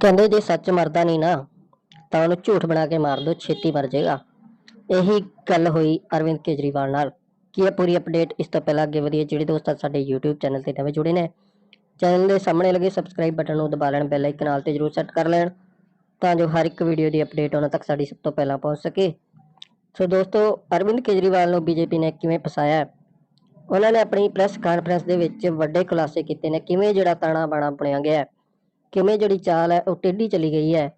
ਕਹਿੰਦੇ ਜੇ ਸੱਚ ਮਰਦਾ ਨਹੀਂ ਨਾ ਤਾਂ ਉਹਨੂੰ ਝੂਠ ਬਣਾ ਕੇ ਮਾਰ ਦਿਓ, ਛੇਤੀ ਮਰ ਜਾਏਗਾ। ਇਹੀ ਗੱਲ ਹੋਈ ਅਰਵਿੰਦ ਕੇਜਰੀਵਾਲ ਨਾਲ। ਕੀ ਹੈ ਪੂਰੀ ਅਪਡੇਟ? ਇਸ ਤੋਂ ਪਹਿਲਾਂ ਅੱਗੇ ਵਧੀਏ, ਜਿਹੜੇ ਦੋਸਤ ਸਾਡੇ YouTube ਚੈਨਲ ਤੇ ਨਵੇਂ ਜੁੜੇ ਨੇ, ਚੈਨਲ ਦੇ ਸਾਹਮਣੇ ਲੱਗੇ ਸਬਸਕ੍ਰਾਈਬ ਬਟਨ ਨੂੰ ਦਬਾ ਲੈਣ, ਬੈਲ ਆਈਕਨ ਨਾਲ ਤੇ ਜ਼ਰੂਰ ਸੈੱਟ ਕਰ ਲੈਣ ਤਾਂ ਜੋ ਹਰ ਇੱਕ ਵੀਡੀਓ ਦੀ ਅਪਡੇਟ ਉਹਨਾਂ ਤੱਕ ਸਾਡੀ ਸਭ ਤੋਂ ਪਹਿਲਾਂ ਪਹੁੰਚ ਸਕੇ। ਸੋ ਦੋਸਤੋ, ਅਰਵਿੰਦ ਕੇਜਰੀਵਾਲ ਨੂੰ ਬੀਜੇਪੀ ਨੇ ਕਿਵੇਂ ਫਸਾਇਆ? ਉਹਨਾਂ ਨੇ ਆਪਣੀ ਪ੍ਰੈਸ ਕਾਨਫਰੰਸ ਦੇ ਵਿੱਚ ਵੱਡੇ ਖੁਲਾਸੇ ਕੀਤੇ ਨੇ। ਕਿਵੇਂ ਜਿਹੜਾ ਤਾਣਾ ਬਾਣਾ ਬਣਿਆ ਗਿਆ, ਕਿਵੇਂ ਜਿਹੜੀ ਚਾਲ ਹੈ ਉਹ ਟੇਢੀ ਚਲੀ ਗਈ ਹੈ,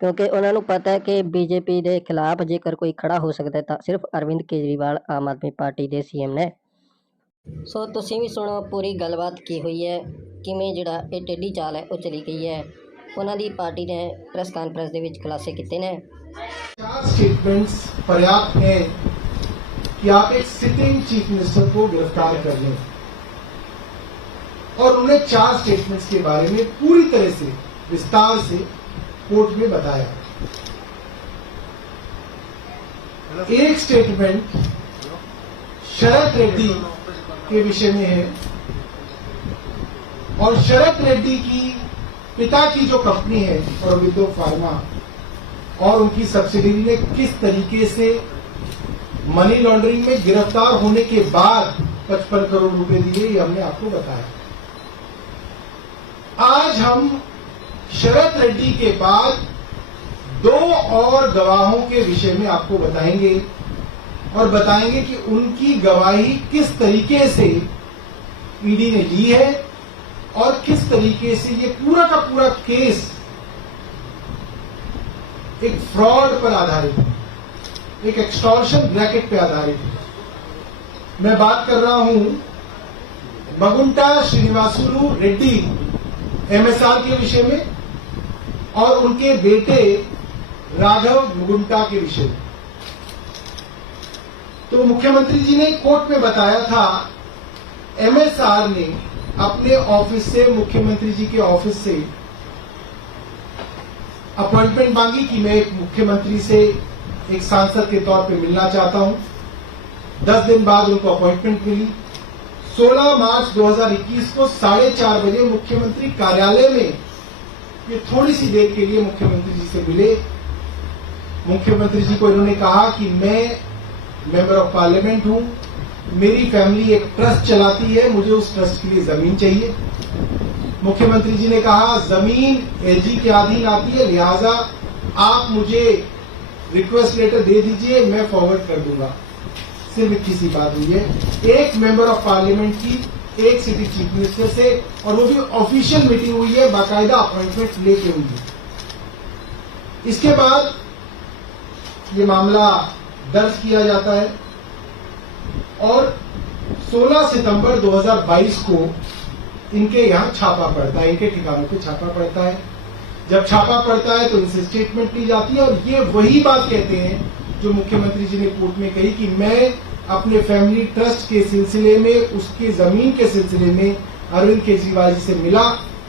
ਕਿਉਂਕਿ ਉਹਨਾਂ ਨੂੰ ਪਤਾ ਹੈ ਕਿ ਬੀਜੇਪੀ ਦੇ ਖਿਲਾਫ ਜੇਕਰ ਕੋਈ ਖੜਾ ਹੋ ਸਕਦਾ ਤਾਂ ਸਿਰਫ ਅਰਵਿੰਦ ਕੇਜਰੀਵਾਲ, ਆਮ ਆਦਮੀ ਪਾਰਟੀ ਦੇ ਸੀਐਮ ਨੇ। ਸੋ ਤੁਸੀਂ ਵੀ ਸੁਣੋ ਪੂਰੀ ਗੱਲਬਾਤ ਕੀ ਹੋਈ ਹੈ, ਕਿਵੇਂ ਜਿਹੜਾ ਇਹ ਟੇਢੀ ਚਾਲ ਹੈ ਉਹ ਚਲੀ ਗਈ ਹੈ। ਉਹਨਾਂ ਦੀ ਪਾर्टी ने प्रेस कॉन्फ्रेंस ਦੇ ਵਿੱਚ ਖੁਲਾਸੇ ਕੀਤੇ ਨੇ। स्टेटमेंट्स पर्याप्त हैं कि आप एक सिटिंग चीफ मिनिस्टर को गिरफ्तार कर लें, और उन्हें 4 स्टेटमेंट्स के बारे में पूरी तरह से विस्तार से कोर्ट में बताया। एक स्टेटमेंट शरद रेड्डी के विषय में है, और शरद रेड्डी की पिता की जो कंपनी है औरबिंदो फार्मा और उनकी सब्सिडरी ने किस तरीके से मनी लॉन्ड्रिंग में गिरफ्तार होने के बाद 55 करोड़ रुपए दिए, ये हमने आपको बताया। आज हम शरद रेड्डी के बाद 2 और गवाहों के विषय में आपको बताएंगे, और बताएंगे कि उनकी गवाही किस तरीके से ईडी ने ली है और किस तरीके से ये पूरा का पूरा केस एक फ्रॉड पर आधारित है, एक एक्सटॉर्शन रैकेट पे आधारित है। मैं बात कर रहा हूं मगुंटा श्रीनिवासुलु रेड्डी एमएसआर के विषय में और उनके बेटे राघव मुगुंटा के विषय में। तो मुख्यमंत्री जी ने कोर्ट में बताया था, एमएसआर ने अपने ऑफिस से, मुख्यमंत्री जी के ऑफिस से अपॉइंटमेंट मांगी कि मैं एक मुख्यमंत्री से एक सांसद के तौर पे मिलना चाहता हूं। 10 दिन बाद उनको अपॉइंटमेंट मिली। 16 मार्च 2021 को 4:30 बजे मुख्यमंत्री कार्यालय में ये थोड़ी सी देर के लिए मुख्यमंत्री जी से मिले। मुख्यमंत्री जी को इन्होंने कहा कि मैं मेंबर ऑफ पार्लियामेंट हूं, मेरी फैमिली एक ट्रस्ट चलाती है, मुझे उस ट्रस्ट के लिए जमीन चाहिए। मुख्यमंत्री जी ने कहा जमीन एलजी के अधीन आती है, लिहाजा आप मुझे रिक्वेस्ट लेटर दे दीजिए, मैं फॉरवर्ड कर दूंगा। सिर्फ इतनी सी बात हुई है, एक मेंबर ऑफ पार्लियामेंट की एक सिटिंग चीफ मिनिस्टर से, और वो भी ऑफिशियल मीटिंग हुई है, बाकायदा अपॉइंटमेंट लेके हुई है। इसके बाद ये मामला दर्ज किया जाता है, और 16 सितंबर 2022 को इनके यहां छापा पड़ता है, इनके ठिकानों पे छापा पड़ता है। जब छापा पड़ता है तो इनसे स्टेटमेंट ली जाती है, और ये वही बात कहते हैं जो मुख्यमंत्री जी ने कोर्ट में कही कि मैं अपने फैमिली ट्रस्ट के सिलसिले में, उसके जमीन के सिलसिले में अरविंद केजरीवाल जी से मिला।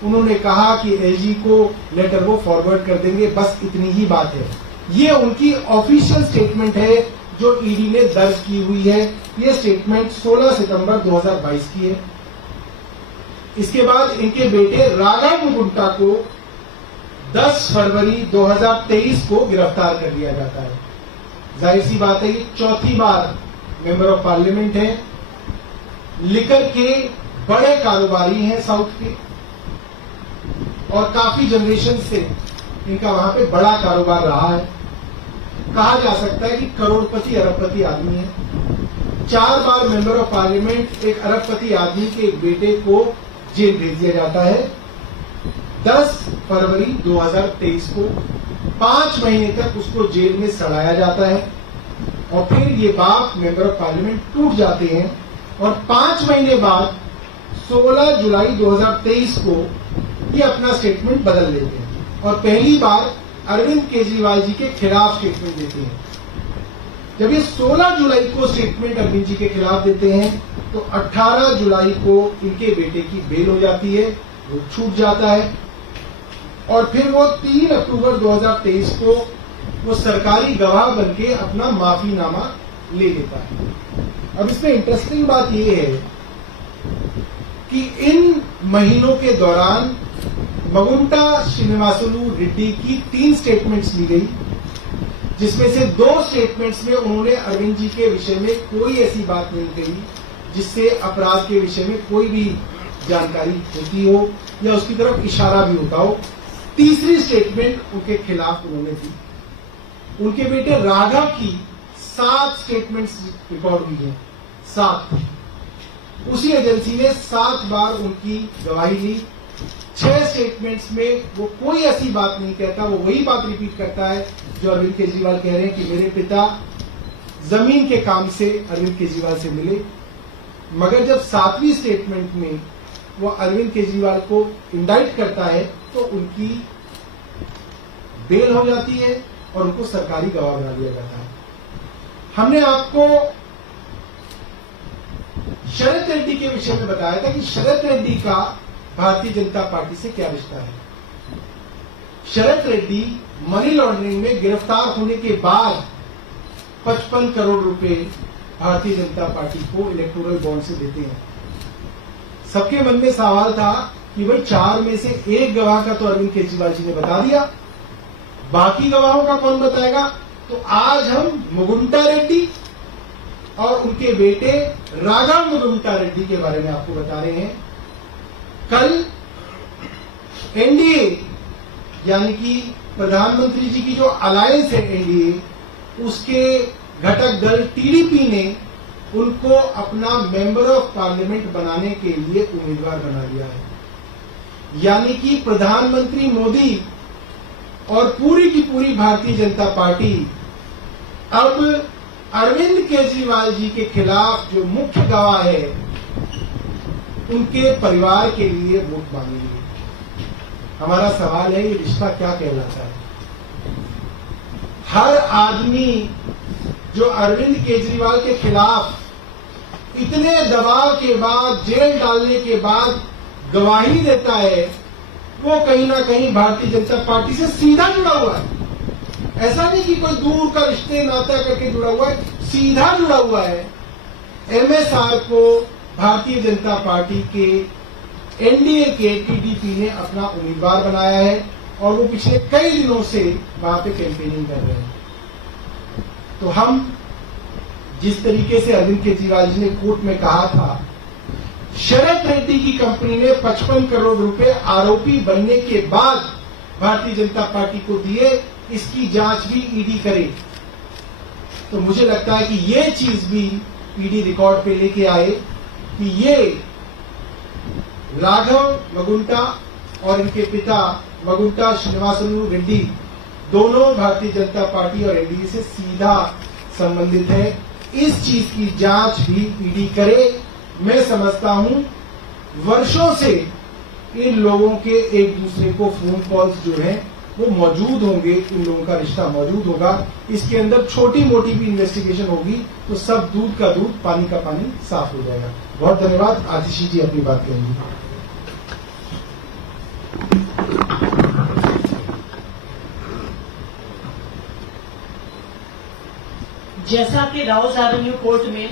उन्होंने कहा कि एलजी को लेटर वो फॉरवर्ड कर देंगे, बस इतनी ही बात है। ये उनकी ऑफिशियल स्टेटमेंट है जो ईडी ने दर्ज की हुई है। ये स्टेटमेंट 16 सितंबर 2022 की है। इसके बाद इनके बेटे राघव मुगुंटा को 10 फरवरी 2023 को गिरफ्तार कर लिया जाता है। जाहिर सी बात है, ये चौथी बार मेंबर ऑफ पार्लियामेंट है, लिकर के बड़े कारोबारी हैं साउथ के, और काफी जनरेशन से इनका वहां पे बड़ा कारोबार रहा है। कहा जा सकता है कि करोड़पति अरबपति आदमी है। 4 बार मेंबर ऑफ पार्लियामेंट, एक अरबपति आदमी के एक बेटे को जेल भेज दिया जाता है 10 फरवरी 2023 को। 5 महीने तक उसको जेल में सड़ाया जाता है, और फिर ये बाप मेंबर ऑफ पार्लियामेंट टूट जाते हैं, और 5 महीने बाद 16 जुलाई 2023 को ये अपना स्टेटमेंट बदल लेते हैं, और पहली बार अरविंद केजरीवाल जी के खिलाफ स्टेटमेंट देते हैं। जब ये 16 जुलाई को स्टेटमेंट अरविंद जी के खिलाफ देते हैं, तो 18 जुलाई को इनके बेटे की बेल हो जाती है, वो छूट जाता है, और फिर वो 3 अक्टूबर 2023 को वो सरकारी गवाह बनके अपना माफीनामा ले लेता है। अब इसमें इंटरेस्टिंग बात ये है कि इन महीनों के दौरान मगुंटा श्रीनिवासुलु रेड्डी की 3 स्टेटमेंट्स ली गई, जिसमें से 2 स्टेटमेंट्स में उन्होंने अरविंद जी के विषय में कोई ऐसी बात नहीं कही जिससे अपराध के विषय में कोई भी जानकारी होती हो या उसकी तरफ इशारा भी होता हो। तीसरी स्टेटमेंट उनके खिलाफ उन्होंने दी। उनके बेटे राघव की 7 स्टेटमेंट्स रिकॉर्ड हुई हैं, 7। उसी एजेंसी ने 7 बार उनकी गवाही ली। 6 स्टेटमेंट्स में वो कोई ऐसी बात नहीं कहता, वो वही बात रिपीट करता है जो अरविंद केजरीवाल कह रहे हैं कि मेरे पिता जमीन के काम से अरविंद केजरीवाल से मिले। मगर जब 7वीं स्टेटमेंट में वो अरविंद केजरीवाल को इंडाइट करता है तो उनकी बेल हो जाती है और उनको सरकारी गवाह बना दिया जाता है। हमने आपको शरद रेड्डी के विषय में बताया था कि शरद रेड्डी का भारतीय जनता पार्टी से क्या रिश्ता है। शरद रेड्डी मनी लॉन्ड्रिंग में गिरफ्तार होने के बाद 55 करोड़ रुपए भारतीय जनता पार्टी को इलेक्टोरल बॉन्ड से देते हैं। सबके मन में सवाल था कि भाई 4 में से 1 गवाह का तो अरविंद केजरीवाल जी ने बता दिया, बाकी गवाहों का कौन बताएगा। तो आज हम मुगुंटा रेड्डी और उनके बेटे राघव मुगुंटा रेड्डी के बारे में आपको बता रहे हैं। कल एनडीए यानी कि प्रधानमंत्री जी की जो अलायंस है एनडीए, उसके घटक दल टीडीपी ने उनको अपना मेंबर ऑफ पार्लियामेंट बनाने के लिए उम्मीदवार बना दिया है। यानी कि प्रधानमंत्री मोदी और पूरी की पूरी भारतीय जनता पार्टी अब अरविंद केजरीवाल जी के खिलाफ जो मुख्य गवाह है उनके परिवार के लिए वोट मांगेंगे। हमारा सवाल है ये रिश्ता क्या कहलाता है। हर आदमी जो अरविंद केजरीवाल के खिलाफ इतने दबाव के बाद, जेल डालने के बाद गवाही देता है, वो कहीं ना कहीं भारतीय जनता पार्टी से सीधा जुड़ा हुआ है। ऐसा नहीं कि कोई दूर का रिश्ते नाता करके जुड़ा हुआ है, सीधा जुड़ा हुआ है। एमएसआर को भारतीय जनता पार्टी के एनडीए के टीडीपी ने अपना उम्मीदवार बनाया है और वो पिछले कई दिनों से वहां पे कैंपेनिंग कर रहे हैं। तो हम जिस तरीके से अरविंद केजरीवाल जी ने कोर्ट में कहा था, शरद रेड्डी की कंपनी ने 55 करोड़ रुपए आरोपी बनने के बाद भारतीय जनता पार्टी को दिए, इसकी जांच भी ईडी करे। तो मुझे लगता है कि ये चीज भी ईडी रिकॉर्ड पे लेके आए कि ये राघव मगुंटा और इनके पिता मगुंटा श्रीनिवासुलु रेड्डी दोनों भारतीय जनता पार्टी और एनडीए से सीधा संबंधित है। इस चीज की जांच भी ईडी करे। मैं समझता हूं वर्षों से इन लोगों के एक दूसरे को फोन कॉल्स जो हैं वो मौजूद होंगे, इन लोगों का रिश्ता मौजूद होगा। इसके अंदर छोटी मोटी भी इन्वेस्टिगेशन होगी तो सब दूध का दूध पानी का पानी साफ हो जाएगा। बहुत धन्यवाद। आतिशी जी अपनी बात करेंगी। जैसा कि राउज एवेन्यू कोर्ट में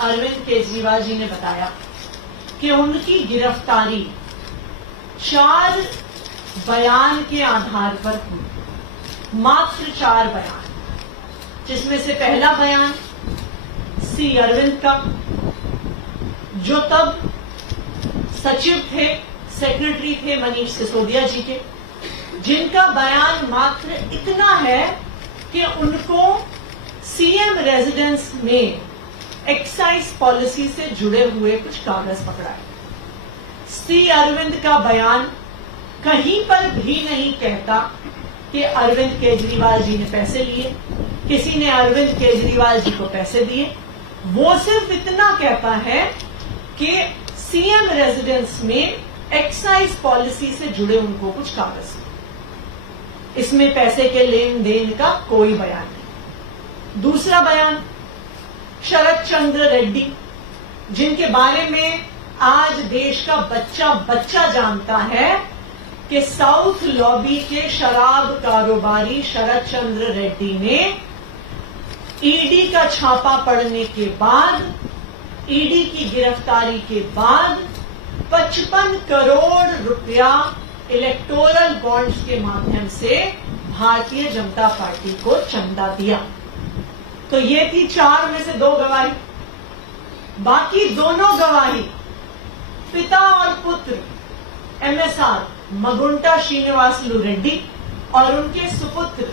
अरविंद केजरीवाल जी ने बताया कि उनकी गिरफ्तारी 4 बयान के आधार पर हुई, मात्र 4 बयान, जिसमें से पहला बयान सी अरविंद का, जो तब सचिव थे, सेक्रेटरी थे मनीष सिसोदिया जी के, जिनका बयान मात्र इतना है कि उनको सीएम रेजिडेंस में एक्साइज पॉलिसी से जुड़े हुए कुछ कागज पकड़ाए। सी अरविंद का बयान कहीं पर भी नहीं कहता कि अरविंद केजरीवाल जी ने पैसे लिए, किसी ने अरविंद केजरीवाल जी को पैसे दिए। वो सिर्फ इतना कहता है कि सीएम रेजिडेंस में एक्साइज पॉलिसी से जुड़े उनको कुछ कागज। इसमें पैसे के लेन देन का कोई बयान नहीं। दूसरा बयान शरद चंद्र रेड्डी, जिनके बारे में आज देश का बच्चा बच्चा जानता है कि साउथ लॉबी के शराब कारोबारी शरद चंद्र रेड्डी ने ईडी का छापा पड़ने के बाद, ईडी की गिरफ्तारी के बाद 55 करोड़ रुपया इलेक्टोरल बॉन्ड्स के माध्यम से भारतीय जनता पार्टी को चंदा दिया। तो ये थी 4 में से 2 गवाही। बाकी दोनों गवाही पिता और पुत्र MSR मगुंटा श्रीनिवासलू रेड्डी और उनके सुपुत्र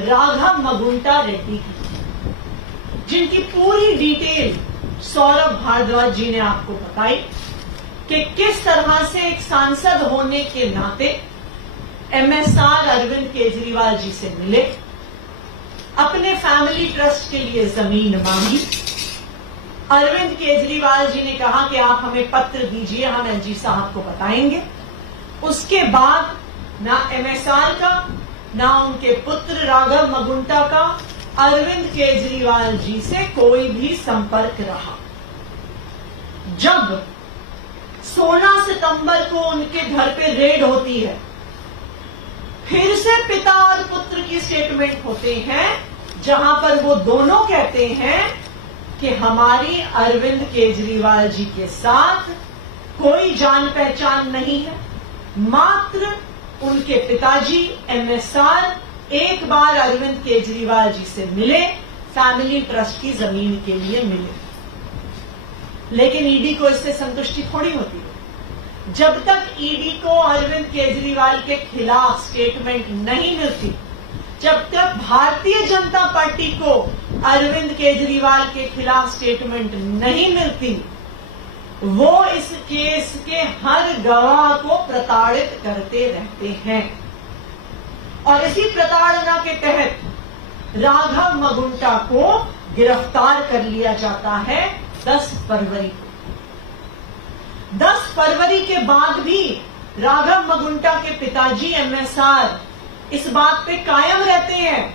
राघव मगुंटा रेड्डी की, जिनकी पूरी डिटेल सौरभ भारद्वाज जी ने आपको बताई कि किस तरह से एक सांसद होने के नाते MSR अरविंद केजरीवाल जी से मिले, अपने फैमिली ट्रस्ट के लिए जमीन मांगी। अरविंद केजरीवाल जी ने कहा कि आप हमें पत्र दीजिए, हम LG साहब को बताएंगे। उसके बाद ना MSR का ना उनके पुत्र राघव मगुंटा का अरविंद केजरीवाल जी से कोई भी संपर्क रहा। जब 16 सितंबर को उनके घर पे रेड होती है, फिर से पिता और पुत्र की स्टेटमेंट होते हैं, जहां पर वो दोनों कहते हैं कि हमारी अरविंद केजरीवाल जी के साथ कोई जान पहचान नहीं है। मात्र उनके पिताजी MSR एक बार अरविंद केजरीवाल जी से मिले, फैमिली ट्रस्ट की जमीन के लिए मिले। लेकिन ईडी को इससे संतुष्टि थोड़ी होती है। जब तक ईडी को अरविंद केजरीवाल के खिलाफ स्टेटमेंट नहीं मिलती, जब तक भारतीय जनता पार्टी को अरविंद केजरीवाल के खिलाफ स्टेटमेंट नहीं मिलती, वो इस केस के हर गवाह को प्रताड़ित करते रहते हैं। और इसी प्रताड़ना के तहत राघव मगुंटा को गिरफ्तार कर लिया जाता है 10 फरवरी को। 10 फरवरी के बाद भी राघव मगुंटा के पिताजी MSR इस बात पे कायम रहते हैं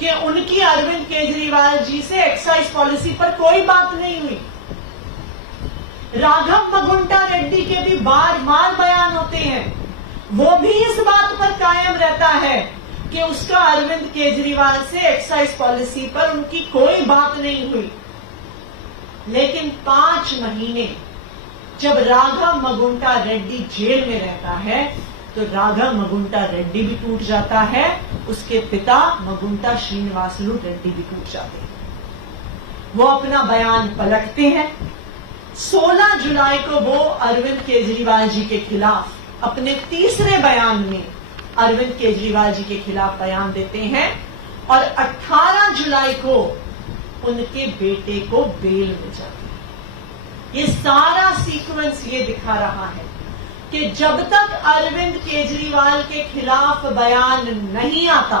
कि उनकी अरविंद केजरीवाल जी से एक्साइज पॉलिसी पर कोई बात नहीं हुई। राघव मगुंटा रेड्डी के भी बार बार बयान होते हैं, वो भी इस बात पर कायम रहता है कि उसका अरविंद केजरीवाल से एक्साइज पॉलिसी पर उनकी कोई बात नहीं हुई। लेकिन 5 महीने जब राघव मगुंटा रेड्डी जेल में रहता है, तो राघव मगुंटा रेड्डी भी टूट जाता है, उसके पिता मगुंटा श्रीनिवासलू रेड्डी भी टूट जाते हैं। वो अपना बयान पलटते हैं। 16 जुलाई को वो अरविंद केजरीवाल जी के खिलाफ अपने तीसरे बयान में अरविंद केजरीवाल जी के खिलाफ बयान देते हैं और 18 जुलाई को उनके बेटे को बेल मिल जाती है। ये सारा सीक्वेंस ये दिखा रहा है कि जब तक अरविंद केजरीवाल के खिलाफ बयान नहीं आता,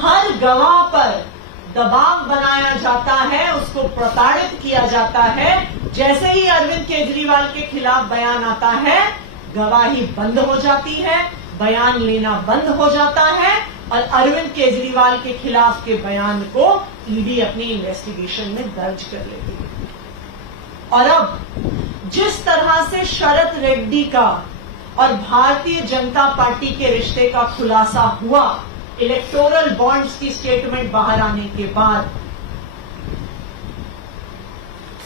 हर गवाह पर दबाव बनाया जाता है, उसको प्रताड़ित किया जाता है। जैसे ही अरविंद केजरीवाल के खिलाफ बयान आता है, गवाही बंद हो जाती है, बयान लेना बंद हो जाता है और अरविंद केजरीवाल के खिलाफ के बयान को ईडी अपनी इन्वेस्टिगेशन में दर्ज कर लेती है। और अब जिस तरह से शरद रेड्डी का और भारतीय जनता पार्टी के रिश्ते का खुलासा हुआ इलेक्टोरल बॉन्ड्स की स्टेटमेंट बाहर आने के बाद,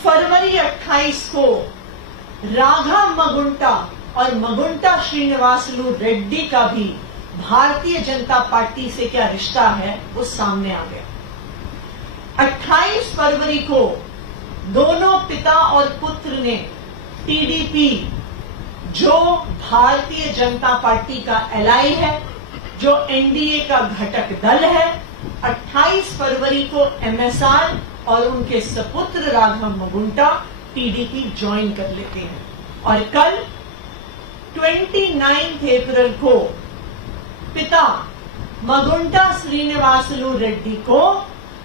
फरवरी 28 को राघव मगुंटा और मगुंटा श्रीनिवासलू रेड्डी का भी भारतीय जनता पार्टी से क्या रिश्ता है वो सामने आ गया। 28 फरवरी को दोनों पिता और पुत्र ने TDP, जो भारतीय जनता पार्टी का एलाई है, जो NDA का घटक दल है, 28 फरवरी को MSR और उनके सपुत्र राघव मगुंटा TDP ज्वाइन कर लेते हैं। और कल 29 अप्रैल को पिता मगुंटा श्रीनिवासलू रेड्डी को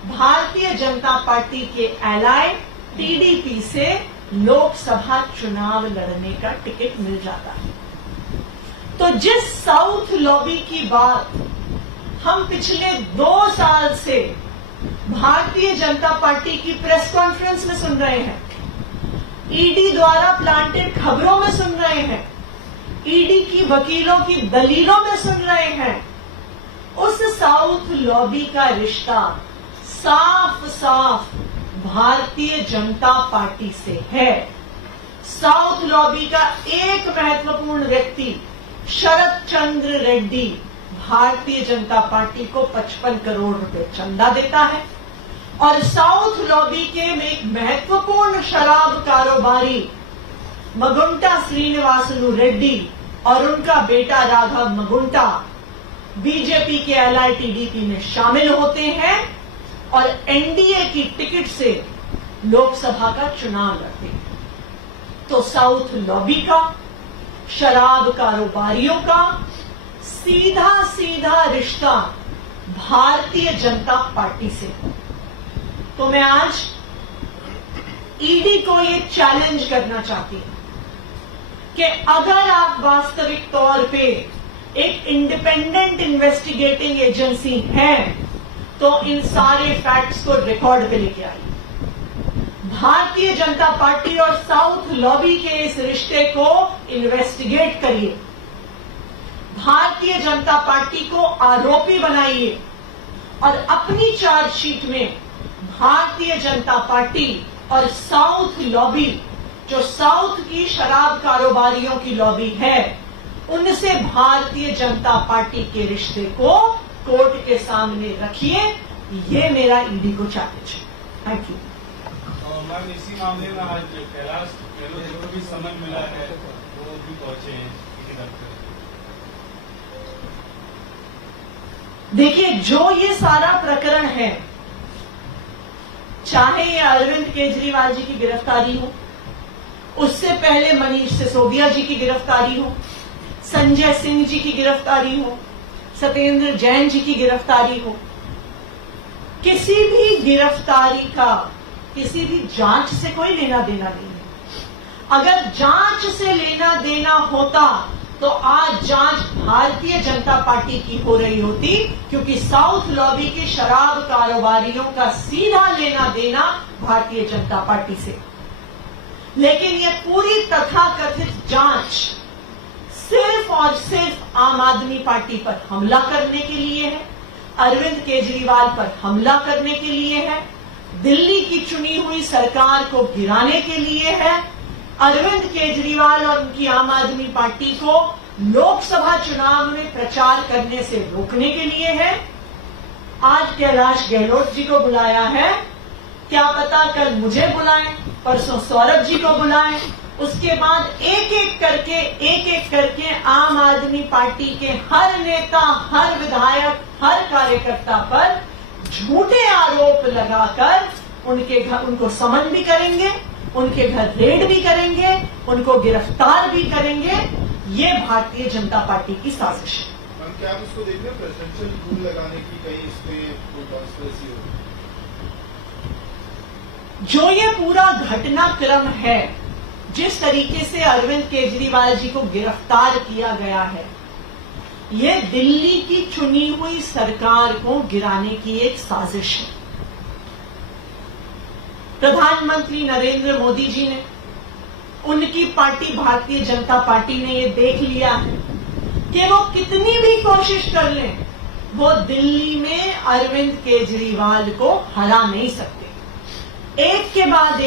भारतीय जनता पार्टी के एलाई TDP से लोकसभा चुनाव लड़ने का टिकट मिल जाता है। तो जिस साउथ लॉबी की बात हम पिछले 2 साल से भारतीय जनता पार्टी की प्रेस कॉन्फ्रेंस में सुन रहे हैं, ईडी द्वारा प्लांटेड खबरों में सुन रहे हैं, ईडी की वकीलों की दलीलों में सुन रहे हैं, उस साउथ लॉबी का रिश्ता साफ साफ भारतीय जनता पार्टी से है। साउथ लॉबी का एक महत्वपूर्ण व्यक्ति शरद चंद्र रेड्डी भारतीय जनता पार्टी को 55 करोड़ रुपए चंदा देता है और साउथ लॉबी के में एक महत्वपूर्ण शराब कारोबारी मगुंटा श्रीनिवासलू रेड्डी और उनका बेटा राघव मगुंटा बीजेपी के LITDP में शामिल होते हैं और एनडीए की टिकट से लोकसभा का चुनाव लड़ते हैं। तो साउथ लॉबी का, शराब कारोबारियों का सीधा सीधा रिश्ता भारतीय जनता पार्टी से। तो मैं आज ईडी को ये चैलेंज करना चाहती हूं कि अगर आप वास्तविक तौर पे एक इंडिपेंडेंट इन्वेस्टिगेटिंग एजेंसी हैं, तो इन सारे फैक्ट्स को रिकॉर्ड पे लेके आइए। भारतीय जनता पार्टी और साउथ लॉबी के इस रिश्ते को इन्वेस्टिगेट करिए। भारतीय जनता पार्टी को आरोपी बनाइए और अपनी चार्जशीट में भारतीय जनता पार्टी और साउथ लॉबी, जो साउथ की शराब कारोबारियों की लॉबी है, उनसे भारतीय जनता पार्टी के रिश्ते को कोर्ट के सामने रखिए। ये मेरा ईडी को चैलेंज है। Thank you. मैम, इसी मामले में आज कैलाश गहलोत को भी समन मिला है, वो भी पहुंचे हैं किसी दफ्तर। देखिए, जो ये सारा प्रकरण है, चाहे ये अरविंद केजरीवाल जी की गिरफ्तारी हो, उससे पहले मनीष सिसोदिया जी की गिरफ्तारी हो, संजय सिंह जी की गिरफ्तारी हो, सत्येंद्र जैन जी की गिरफ्तारी हो, किसी भी गिरफ्तारी का किसी भी जांच से कोई लेना देना नहीं है। अगर जांच से लेना देना होता तो आज जांच भारतीय जनता पार्टी की हो रही होती, क्योंकि साउथ लॉबी के शराब कारोबारियों का सीधा लेना देना भारतीय जनता पार्टी से। लेकिन ये पूरी तथाकथित जांच सिर्फ और सिर्फ आम आदमी पार्टी पर हमला करने के लिए है, अरविंद केजरीवाल पर हमला करने के लिए है, दिल्ली की चुनी हुई सरकार को गिराने के लिए है, अरविंद केजरीवाल और उनकी आम आदमी पार्टी को लोकसभा चुनाव में प्रचार करने से रोकने के लिए है। आज कैलाश गहलोत जी को बुलाया है, क्या पता कल मुझे बुलाएं, परसों सौरभ जी को बुलाएं, उसके बाद एक एक करके आम आदमी पार्टी के हर नेता, हर विधायक, हर कार्यकर्ता पर झूठे आरोप लगाकर उनको समन भी करेंगे, उनके घर रेड भी करेंगे, उनको गिरफ्तार भी करेंगे। ये भारतीय जनता पार्टी की साजिश है। मैम, क्या आप इसको देख रहे हैं प्रेसिडेंशियल रूल लगाने की कहीं इसमें कोई कॉन्स्पिरेसी हो? जो ये पूरा घटनाक्रम है, जिस तरीके से अरविंद केजरीवाल जी को गिरफ्तार किया गया है, ये दिल्ली की चुनी हुई सरकार को गिराने की एक साजिश है। प्रधानमंत्री नरेंद्र मोदी जी ने, उनकी पार्टी भारतीय जनता पार्टी ने ये देख लिया है कि वो कितनी भी कोशिश कर लें, वो दिल्ली में अरविंद केजरीवाल को हरा नहीं सकते। एक के बाद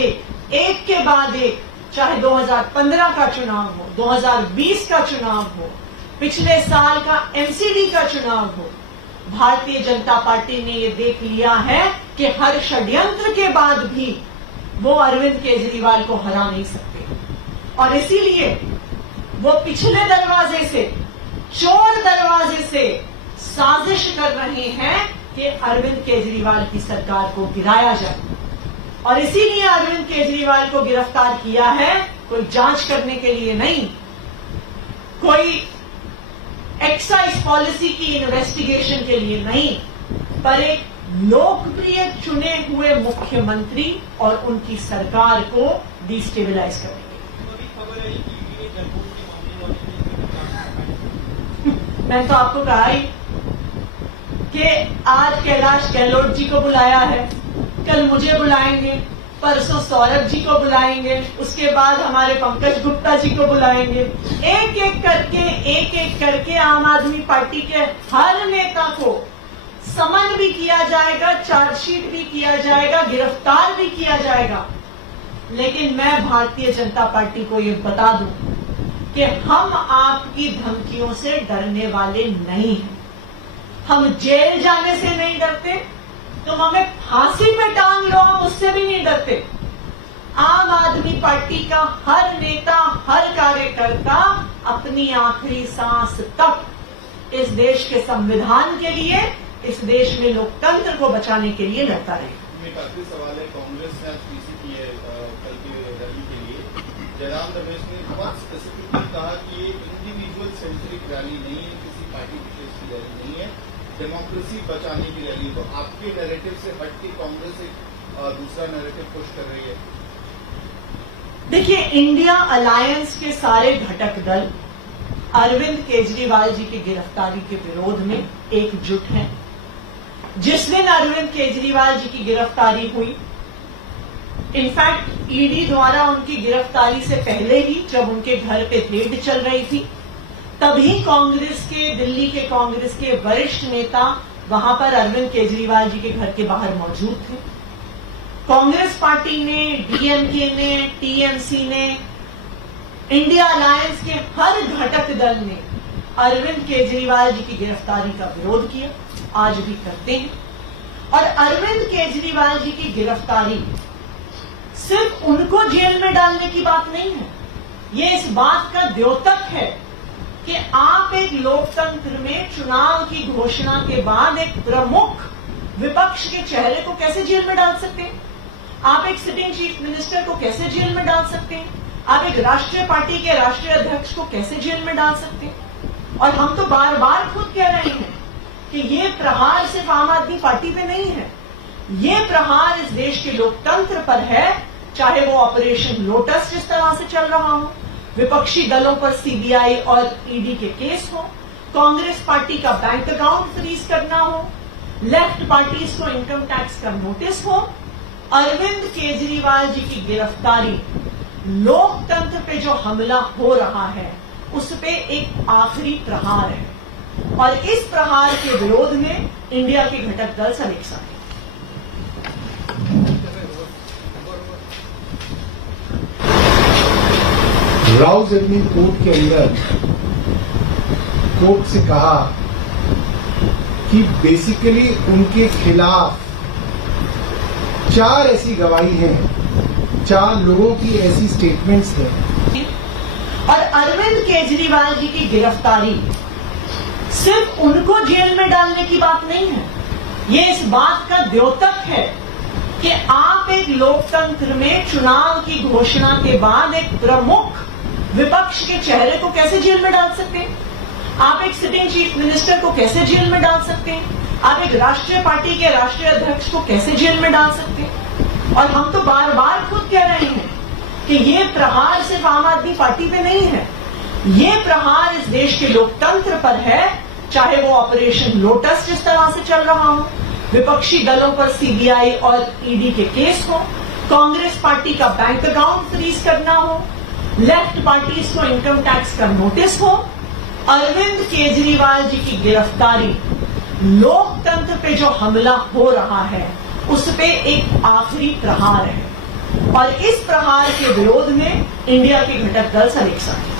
एक, चाहे 2015 का चुनाव हो, 2020 का चुनाव हो, पिछले साल का MCD का चुनाव हो, भारतीय जनता पार्टी ने ये देख लिया है कि हर षड्यंत्र के बाद भी वो अरविंद केजरीवाल को हरा नहीं सकते, और इसीलिए वो पिछले दरवाजे से, चोर दरवाजे से साजिश कर रहे हैं कि अरविंद केजरीवाल की सरकार को गिराया जाए। और इसीलिए अरविंद केजरीवाल को गिरफ्तार किया है, कोई जांच करने के लिए नहीं, कोई एक्साइज पॉलिसी की इन्वेस्टिगेशन के लिए नहीं, पर एक लोकप्रिय चुने हुए मुख्यमंत्री और उनकी सरकार को डिस्टेबलाइज करने के लिए। मैंने तो आपको कहा ही कि आज कैलाश गहलोत जी को बुलाया है, कल मुझे बुलाएंगे, परसों सौरभ जी को बुलाएंगे, उसके बाद हमारे पंकज गुप्ता जी को बुलाएंगे। एक एक करके आम आदमी पार्टी के हर नेता को समन भी किया जाएगा, चार्जशीट भी किया जाएगा, गिरफ्तार भी किया जाएगा। लेकिन मैं भारतीय जनता पार्टी को ये बता दूं कि हम आपकी धमकियों से डरने वाले नहीं हैं। हम जेल जाने से नहीं डरते, तुम हमें फांसी पे टांग लो, हम उससे भी नहीं डरते। आम आदमी पार्टी का हर नेता, हर कार्यकर्ता अपनी आखिरी सांस तक इस देश के संविधान के लिए, इस देश में लोकतंत्र को बचाने के लिए लड़ता रहे। मेरा आखिरी सवाल है, कांग्रेस ने आज पीसी की है कल की रैली के लिए। जयराम रमेश ने बहुत स्पेसिफिकली कहा कि ये इंडिविजुअल सेंट्रिक रैली नहीं है, किसी पार्टी विशेष की रैली नहीं है, डेमोक्रेसी बचाने की रैली। तो आपके नैरेटिव से हट के कांग्रेस एक दूसरा नैरेटिव पुश कर रही है। देखिए, इंडिया अलायंस के सारे घटक दल अरविंद केजरीवाल जी की गिरफ्तारी के विरोध में एकजुट हैं। जिस दिन अरविंद केजरीवाल जी की गिरफ्तारी हुई, इनफैक्ट ईडी द्वारा उनकी गिरफ्तारी से पहले ही, जब उनके घर पे रेड चल रही थी, तभी कांग्रेस के, दिल्ली के कांग्रेस के वरिष्ठ नेता वहां पर अरविंद केजरीवाल जी के घर के बाहर मौजूद थे। कांग्रेस पार्टी ने, डीएमके ने, टीएमसी ने, इंडिया अलायंस के हर घटक दल ने अरविंद केजरीवाल जी की गिरफ्तारी का विरोध किया, आज भी करते हैं। और अरविंद केजरीवाल जी की गिरफ्तारी सिर्फ उनको जेल में डालने की बात नहीं है, ये इस बात का द्योतक है कि आप एक लोकतंत्र में चुनाव की घोषणा के बाद एक प्रमुख विपक्ष के चेहरे को कैसे जेल में डाल सकते हैं? आप एक सिटिंग चीफ मिनिस्टर को कैसे जेल में डाल सकते हैं? आप एक राष्ट्रीय पार्टी के राष्ट्रीय अध्यक्ष को कैसे जेल में डाल सकते हैं? और हम तो बार बार खुद कह रहे हैं कि ये प्रहार सिर्फ आम आदमी पार्टी पे नहीं है, ये प्रहार इस देश के लोकतंत्र पर है। चाहे वो ऑपरेशन लोटस जिस तरह से चल रहा हो, विपक्षी दलों पर सीबीआई और ईडी के केस हो, कांग्रेस पार्टी का बैंक अकाउंट फ्रीज करना हो, लेफ्ट पार्टीज को इनकम टैक्स का नोटिस हो, अरविंद केजरीवाल जी की गिरफ्तारी लोकतंत्र पे जो हमला हो रहा है उस पे एक आखिरी प्रहार है। और इस प्रहार के विरोध में इंडिया के घटक दल सब एक साथ हैं। राउज एवेन्यू कोर्ट के अंदर कोर्ट से कहा कि बेसिकली उनके खिलाफ 4 ऐसी गवाही हैं, 4 लोगों की ऐसी स्टेटमेंट्स हैं। और अरविंद केजरीवाल जी की गिरफ्तारी सिर्फ उनको जेल में डालने की बात नहीं है, ये इस बात का द्योतक है कि आप एक लोकतंत्र में चुनाव की घोषणा के बाद एक प्रमुख विपक्ष के चेहरे को कैसे जेल में डाल सकते हैं? आप एक सिटिंग चीफ मिनिस्टर को कैसे जेल में डाल सकते हैं? आप एक राष्ट्रीय पार्टी के राष्ट्रीय अध्यक्ष को कैसे जेल में डाल सकते हैं? और हम तो बार बार खुद कह रहे हैं कि ये प्रहार सिर्फ आम आदमी पार्टी पे नहीं है, ये प्रहार इस देश के लोकतंत्र पर है। चाहे वो ऑपरेशन लोटस जिस तरह से चल रहा हो, विपक्षी दलों पर सीबीआई और ईडी के केस हो, कांग्रेस पार्टी का बैंक अकाउंट फ्रीज करना हो, लेफ्ट पार्टीज को इनकम टैक्स का नोटिस हो, अरविंद केजरीवाल जी की गिरफ्तारी लोकतंत्र पे जो हमला हो रहा है उस पे एक आखिरी प्रहार है। और इस प्रहार के विरोध में इंडिया के घटक दल सब एक साथ हैं।